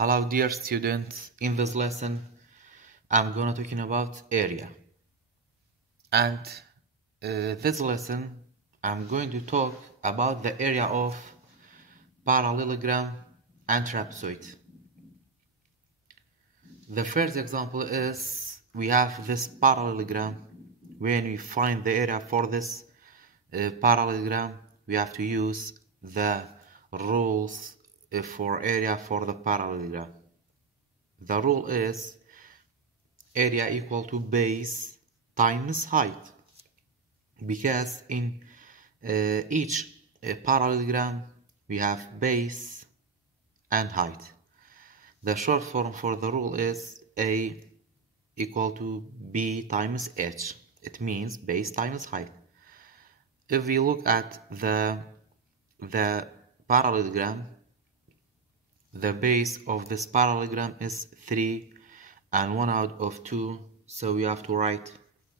Hello dear students, in this lesson I'm gonna talking about area, and this lesson I'm going to talk about the area of parallelogram and trapezoid. The first example is we have this parallelogram. When we find the area for this parallelogram, we have to use the rules for area for the parallelogram. The rule is area equal to base times height, because in each parallelogram we have base and height. The short form for the rule is A equal to B times H. It means base times height. If we look at the parallelogram, the base of this parallelogram is 3 and 1 out of 2, so we have to write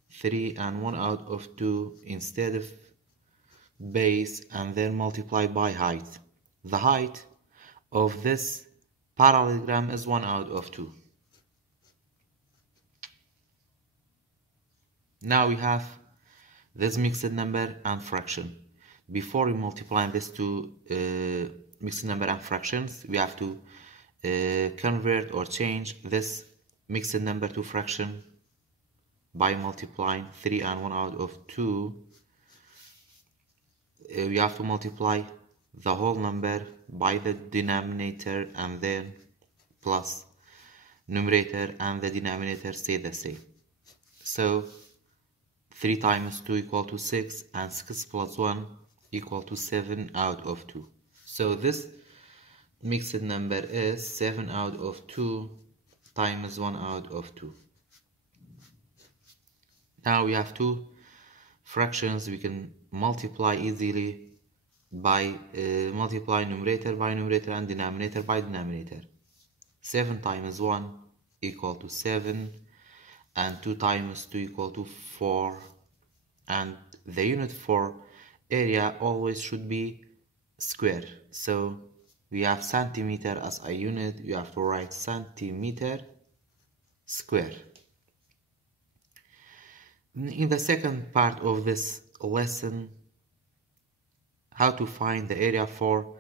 3 and 1 out of 2 instead of base and then multiply by height. The height of this parallelogram is 1 out of 2. Now we have this mixed number and fraction. Before we multiply this to mixed number and fractions, we have to convert or change this mixed number to fraction by multiplying 3 and 1 out of 2. We have to multiply the whole number by the denominator and then plus numerator, and the denominator stay the same. So 3 times 2 equal to 6, and 6 plus 1 equal to 7 out of 2. So this mixed number is 7 out of 2 times 1 out of 2. Now we have two fractions we can multiply easily by multiply numerator by numerator and denominator by denominator. 7 times 1 equal to 7, and 2 times 2 equal to 4, and the unit for area always should be square, so we have centimeter as a unit. You have to write centimeter square. In the second part of this lesson, how to find the area for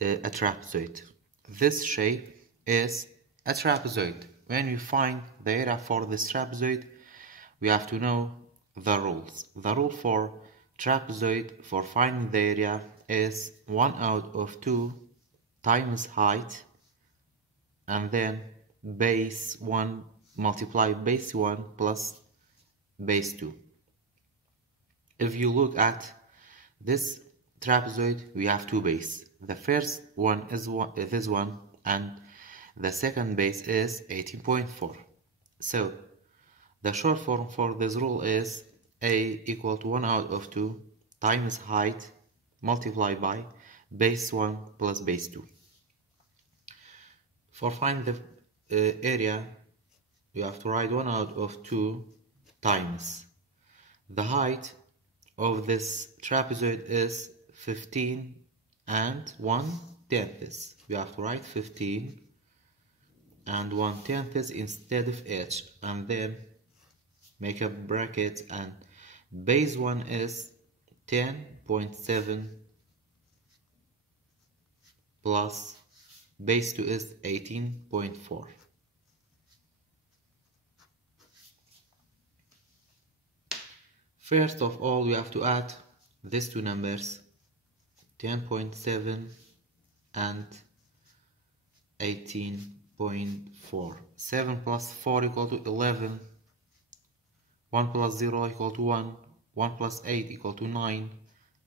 a trapezoid. This shape is a trapezoid. When we find the area for this trapezoid, we have to know the rules. The rule for trapezoid for finding the area is 1 out of 2 times height, and then base 1 multiply base 1 plus base 2. If you look at this trapezoid, we have two bases. The first one is this one, and the second base is 18.4. So the short form for this rule is A equal to 1 out of 2 times height multiplied by base 1 plus base 2. For finding the area, you have to write 1 out of 2 times the height of this trapezoid is 15 and 1/10. We have to write 15 and 1/10 instead of h, and then make a bracket, and base 1 is 10.7 plus base 2 is 18.4. First of all, we have to add these two numbers, 10.7 and 18.4. 7 plus 4 equal to 11. 1 plus 0 equal to 1. 1 plus 8 equal to 9.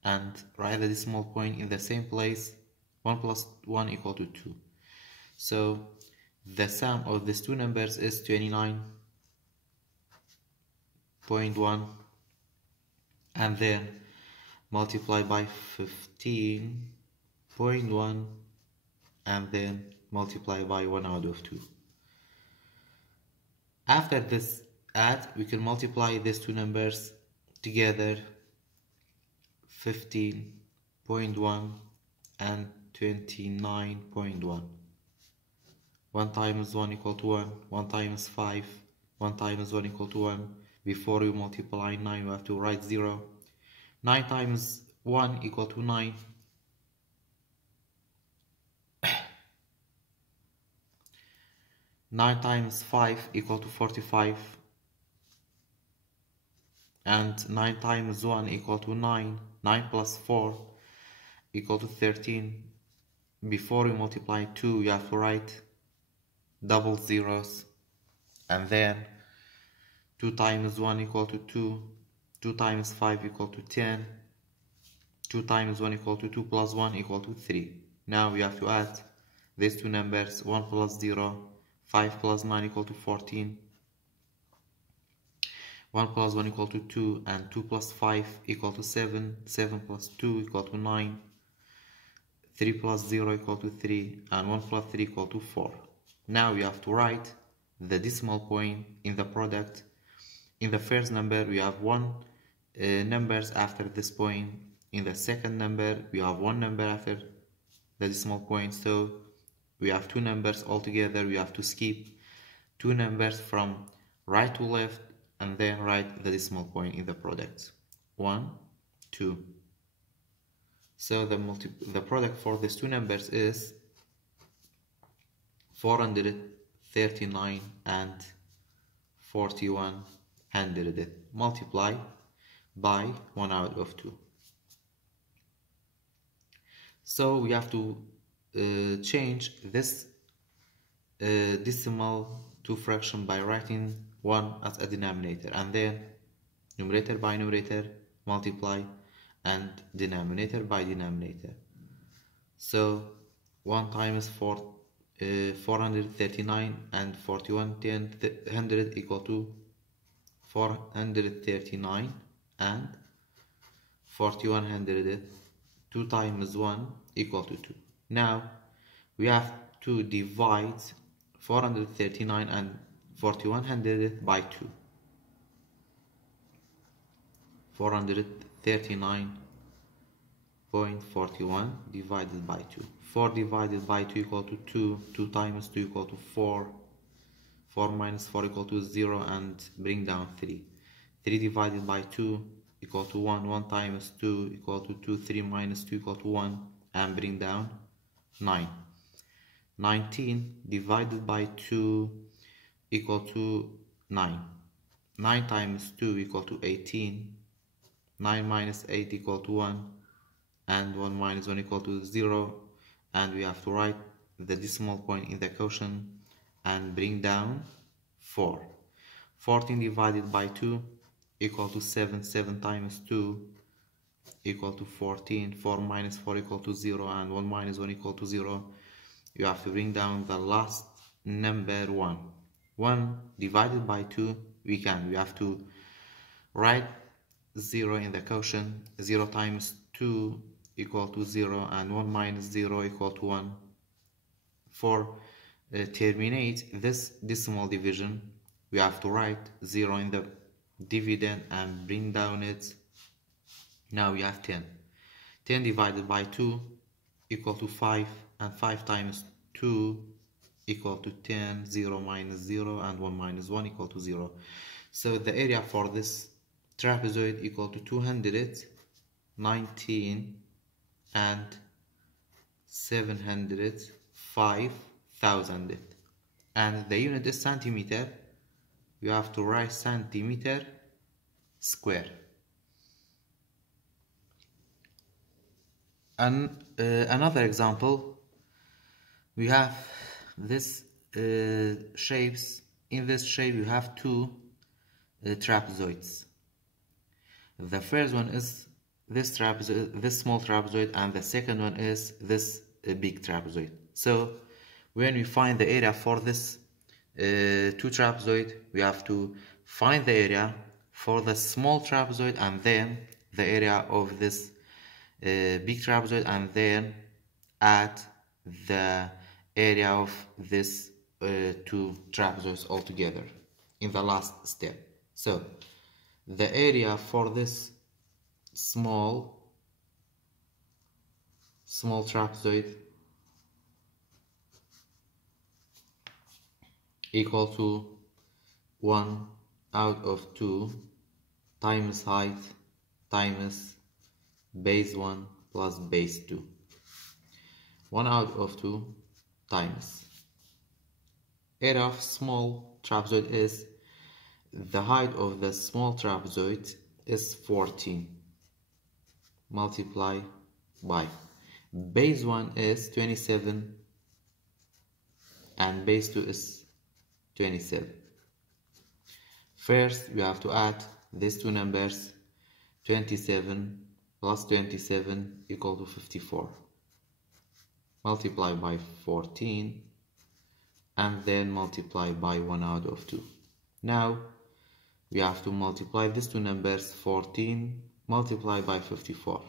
And write the decimal point in the same place. 1 plus 1 equal to 2. So the sum of these two numbers is 29.1. and then multiply by 15.1, and then multiply by 1 out of 2. After this add, we can multiply these two numbers together, 15.1 and 29.1. 1 times 1 equal to 1, 1 times 5, 1 times 1 equal to 1. Before you multiply 9, you have to write 0. 9 times 1 equal to 9. 9 times 5 equal to 45. And 9 times 1 equal to 9. 9 plus 4 equal to 13. Before you multiply 2, you have to write double zeros. And then 2 times 1 equal to 2. 2 times 5 equal to 10. 2 times 1 equal to 2 plus 1 equal to 3. Now we have to add these two numbers, 1 plus 0, 5 plus 9 equal to 14. 1 plus 1 equal to 2, and 2 plus 5 equal to 7. 7 plus 2 equal to 9. 3 plus 0 equal to 3, and 1 plus 3 equal to 4. Now we have to write the decimal point in the product. In the first number we have one numbers after this point. In the second number we have one number after the decimal point, so we have two numbers altogether. We have to skip two numbers from right to left and then write the decimal point in the product. 1, 2. So the product for these two numbers is 439 and 4100. Multiply by 1 out of 2. So we have to change this decimal to fraction by writing 1 as a denominator, and then numerator by numerator multiply, and denominator by denominator. So 1 times 439 and 4100 equal to 439 and 4100. 2 times 1 equal to 2. Now we have to divide 439 and 4100 by 2. 439.41 divided by 2. 4 divided by 2 equal to 2. 2 times 2 equal to 4. 4 minus 4 equal to 0, and bring down 3. 3 divided by 2 equal to 1. 1 times 2 equal to 2. 3 minus 2 equal to 1, and bring down 9. 19 divided by 2 equal to 9. 9 times 2 equal to 18. 9 minus 8 equal to 1, and 1 minus 1 equal to 0, and we have to write the decimal point in the quotient and bring down 4. 14 divided by 2 equal to 7. 7 times 2 equal to 14. 4 minus 4 equal to 0, and 1 minus 1 equal to 0. You have to bring down the last number 1. 1 divided by 2 we have to write 0 in the quotient. 0 times 2 equal to 0, and 1 minus 0 equal to 1. For terminate this decimal division, we have to write 0 in the dividend and bring down it. Now we have 10. 10 divided by 2 equal to 5, and 5 times 2 equal to 10. 0 minus 0, and 1 minus 1 equal to 0. So the area for this trapezoid equal to 219 and 705,000, and the unit is centimeter. You have to write centimeter square. And another example, we have this shapes. In this shape you have two trapezoids. The first one is this trapezoid, this small trapezoid, and the second one is this big trapezoid. So when we find the area for this two trapezoid, we have to find the area for the small trapezoid and then the area of this big trapezoid, and then add the area of this two trapezoids altogether in the last step. So the area for this small trapezoid equal to 1 out of 2 times height times base 1 plus base 2. 1 out of 2 times area of small trapezoid is the height of the small trapezoid is 14 multiply by base 1 is 27 and base 2 is 27. First we have to add these two numbers. 27 plus 27 equal to 54. Multiply by 14 and then multiply by 1 out of 2. Now we have to multiply these two numbers. 14 multiplied by 54.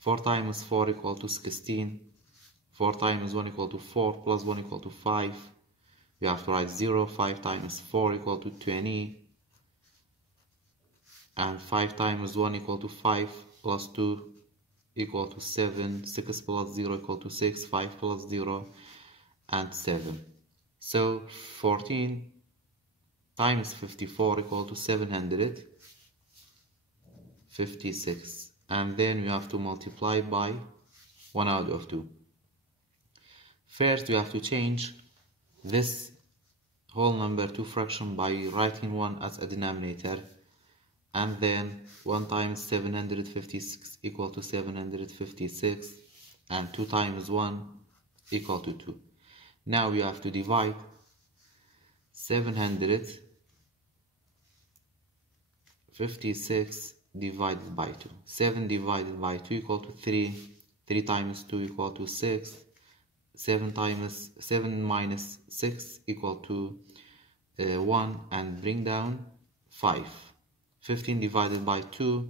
4 times 4 equal to 16. 4 times 1 equal to 4 plus 1 equal to 5. We have to write 0. 5 times 4 equal to 20. And 5 times 1 equal to 5 plus 2 equal to 7. 6 plus 0 equal to 6. 5 plus 0 and 7. So 14 times 54 equal to 756. And then we have to multiply by 1 out of 2. First we have to change this whole number to fraction by writing 1 as a denominator, and then 1 times 756 equal to 756 and 2 times 1 equal to 2. Now we have to divide 756 divided by 2. 7 divided by 2 equal to 3. 3 times 2 equal to 6. 7 minus 6 equal to 1 and bring down 5. 15 divided by 2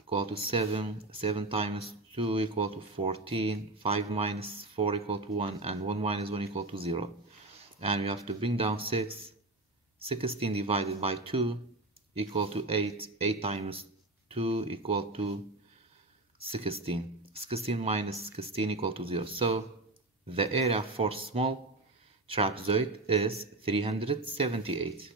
equal to 7. 7 times 2 equal to 14. 5 minus 4 equal to 1 and 1 minus 1 equal to 0. And we have to bring down 6. 16 divided by 2 equal to 8. 8 times 2 equal to 16. 16 minus 16 equal to 0. So the area for small trapezoid is 378.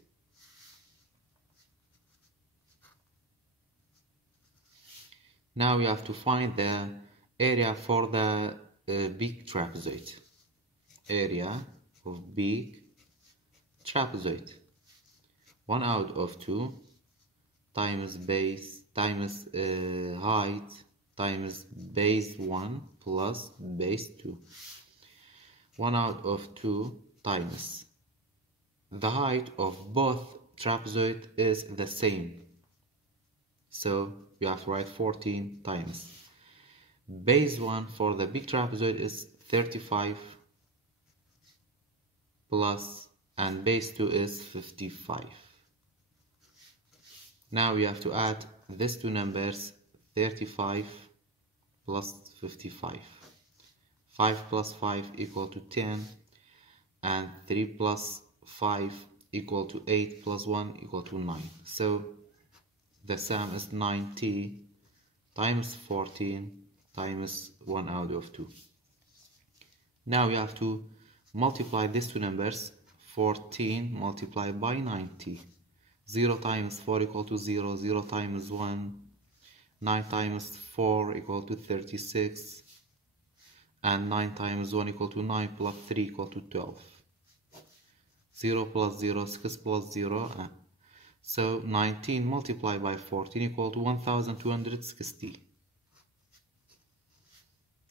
Now we have to find the area for the big trapezoid. Area of big trapezoid. 1 out of 2 times base times height times base 1 plus base 2. 1 out of 2 times the height of both trapezoid is the same, so you have to write 14 times base 1 for the big trapezoid is 35 plus and base 2 is 55. Now we have to add these two numbers. 35 plus 55. 5 plus 5 equal to 10 and 3 plus 5 equal to 8 plus 1 equal to 9. So the sum is 90 times 14 times 1 out of 2. Now we have to multiply these two numbers. 14 multiplied by 90. 0 times 4 equal to 0. 0 times 1. 9 times 4 equal to 36. And 9 times 1 equal to 9 plus 3 equal to 12. 0 plus 0, 6 plus 0. So 19 multiplied by 14 equal to 1260.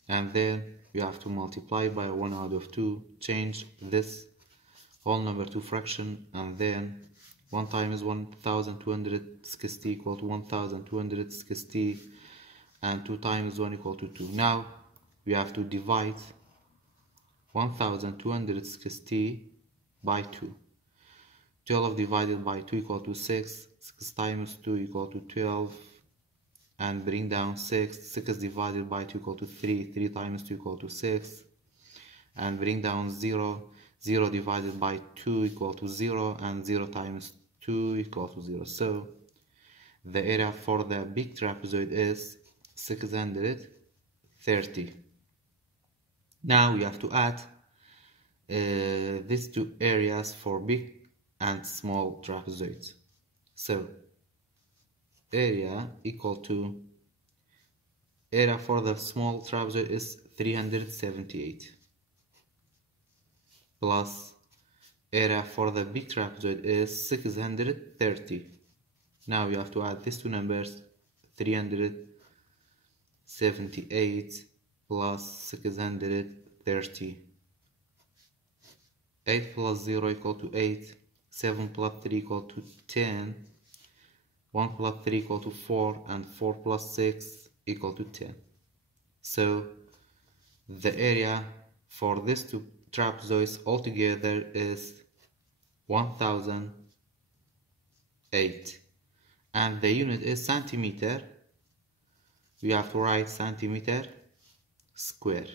And then we have to multiply by 1 out of 2. Change this whole number to fraction, and then 1 times 1260 equal to 1260 and 2 times 1 equal to 2. Now we have to divide 1260 by 2. 12 divided by 2 equal to 6. 6 times 2 equal to 12 and bring down 6. 6 divided by 2 equal to 3. 3 times 2 equal to 6 and bring down 0. 0 divided by 2 equal to 0 and 0 times 2 equal to 0. So the area for the big trapezoid is 630. Now we have to add these two areas for big and small trapezoids. So area equal to area for the small trapezoid is 378 plus area for the big trapezoid is 630. Now you have to add these two numbers, 378 plus 630. 8 plus 0 equal to 8, 7 plus 3 equal to 10, 1 plus 3 equal to 4, and 4 plus 6 equal to 10. So the area for these two trapezoids altogether is 1008, and the unit is centimeter. We have to write centimeter square.